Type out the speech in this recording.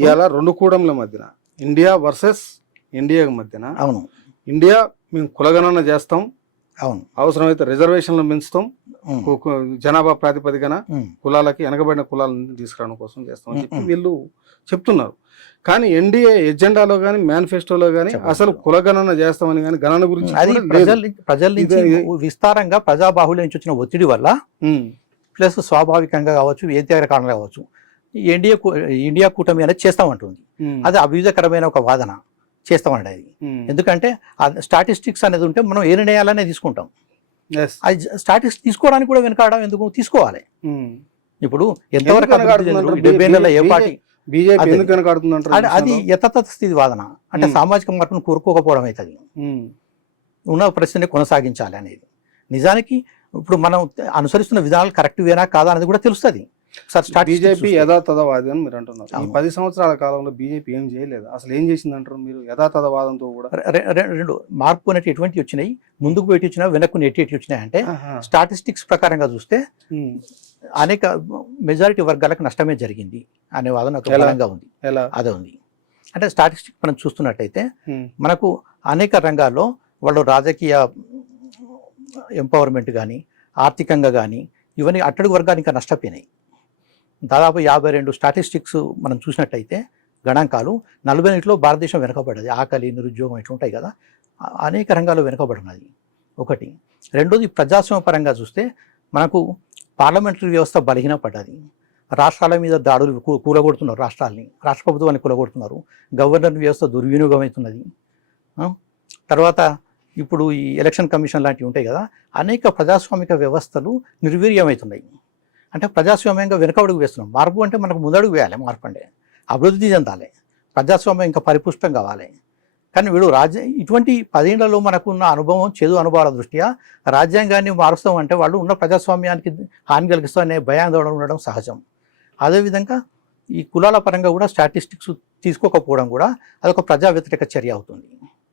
ఇవాళ రెండు కూడంల మధ్యన ఇండియా వర్సెస్ ఇండియా మధ్యన అవును ఇండియా మేము కులగణన చేస్తాం, అవును అవసరమైతే రిజర్వేషన్లు పెంచుతాం, జనాభా ప్రాతిపదికన కులాలకి వెనకబడిన కులాలను తీసుకురావడం కోసం చేస్తాం అని చెప్పి వీళ్ళు చెప్తున్నారు. కానీ ఎన్డీఏ ఎజెండాలో కానీ మేనిఫెస్టోలో కానీ అసలు కులగణన చేస్తామని కానీ గణన గురించి అది ప్రజల నుంచి విస్తారంగా ప్రజాబాహుళ్యం నుంచి వచ్చిన ఒత్తిడి వల్ల ప్లస్ స్వాభావికంగా కావచ్చు, ఏ కారణంగా కావచ్చు, ఇండియా కూటమి అనేది చేస్తామంటుంది. అది అభివృద్ధికరమైన ఒక వాదన చేస్తామండి. ఎందుకంటే స్టాటిస్టిక్స్ అనేది ఉంటే మనం ఏ నిర్ణయాలనే తీసుకుంటాం. అది స్టాటిస్టిక్స్ తీసుకోవడానికి కూడా వెనకాడడం ఎందుకు? తీసుకోవాలి. ఇప్పుడు ఎంతవరకు 70 ఏళ్లలో ఏ పార్టీ అది యథాతథ స్థితి వాదన అంటే సామాజిక మార్పును కోరుకోకపోవడం అవుతుంది. ఉన్న పరిస్థితిని కొనసాగించాలి అనేది. నిజానికి ఇప్పుడు మనం అనుసరిస్తున్న విధానాలు కరెక్ట్వేనా కాదా అనేది కూడా తెలుస్తుంది. బీజేపీ యథాతథవాది అని మీరు అంటున్నారు. ఈ 10 సంవత్సరాల కాలంలో బీజేపీ ఏం చేయలేదు. అసలు ఏం చేసింది అంటారు మీరు? యథాతథవాదంతో కూడా రెండు మార్పు అనేవి ఎటువంటి వచ్చినాయి, ముందుకు పెట్టి వచ్చినా వెనక్కు నెట్టి వచ్చినాయి అంటే స్టాటిస్టిక్స్ ప్రకారంగా చూస్తే అనేక మెజారిటీ వర్గాలకు నష్టమే జరిగింది అనే వాదన బలంగా ఉంది. అదే ఉంది. అంటే స్టాటిస్టిక్స్ మనం చూస్తున్నట్టయితే మనకు అనేక రంగాల్లో వాళ్ళు రాజకీయ ఎంపవర్మెంట్ కానీ ఆర్థికంగా కానీ ఇవన్నీ అట్టడుగు వర్గాలు ఇంకా నష్టపోయినాయి. దాదాపు 52 స్టాటిస్టిక్స్ మనం చూసినట్టయితే గణాంకాలు 40లో భారతదేశం వెనుకబడ్డది. ఆకలి, నిరుద్యోగం ఇట్లా ఉంటాయి కదా, అనేక రంగాల్లో వెనుకబడినది ఒకటి. రెండోది ప్రజాస్వామ్య పరంగా చూస్తే మనకు పార్లమెంటరీ వ్యవస్థ బలహీనపడ్డది. రాష్ట్రాల మీద దాడులు కూలగొడుతున్నారు, రాష్ట్ర ప్రభుత్వాన్ని కూలగొడుతున్నారు. గవర్నర్ వ్యవస్థ దుర్వినియోగం అవుతున్నది. తర్వాత ఇప్పుడు ఈ ఎలక్షన్ కమిషన్ లాంటివి ఉంటాయి కదా, అనేక ప్రజాస్వామిక వ్యవస్థలు నిర్వీర్యమవుతున్నాయి. అంటే ప్రజాస్వామ్యంగా వెనుకడుగు వేస్తున్నాం. మార్పు అంటే మనకు ముందడుగు వేయాలి. మార్పు అంటే అభివృద్ధి చెందాలి, ప్రజాస్వామ్యం ఇంకా పరిపుష్టం కావాలి. కానీ వీడు ఇటువంటి 10 ఏళ్లలో మనకున్న అనుభవం, చేదు అనుభవాల దృష్ట్యా రాజ్యాంగాన్ని మారుస్తాం అంటే వాళ్ళు ఉన్న ప్రజాస్వామ్యానికి హాని కలిగిస్తాం అనే భయాందోళన ఉండడం సహజం. అదేవిధంగా ఈ కులాల పరంగా కూడా స్టాటిస్టిక్స్ తీసుకోకపోవడం కూడా అదొక ప్రజా వ్యతిరేక చర్య అవుతుంది.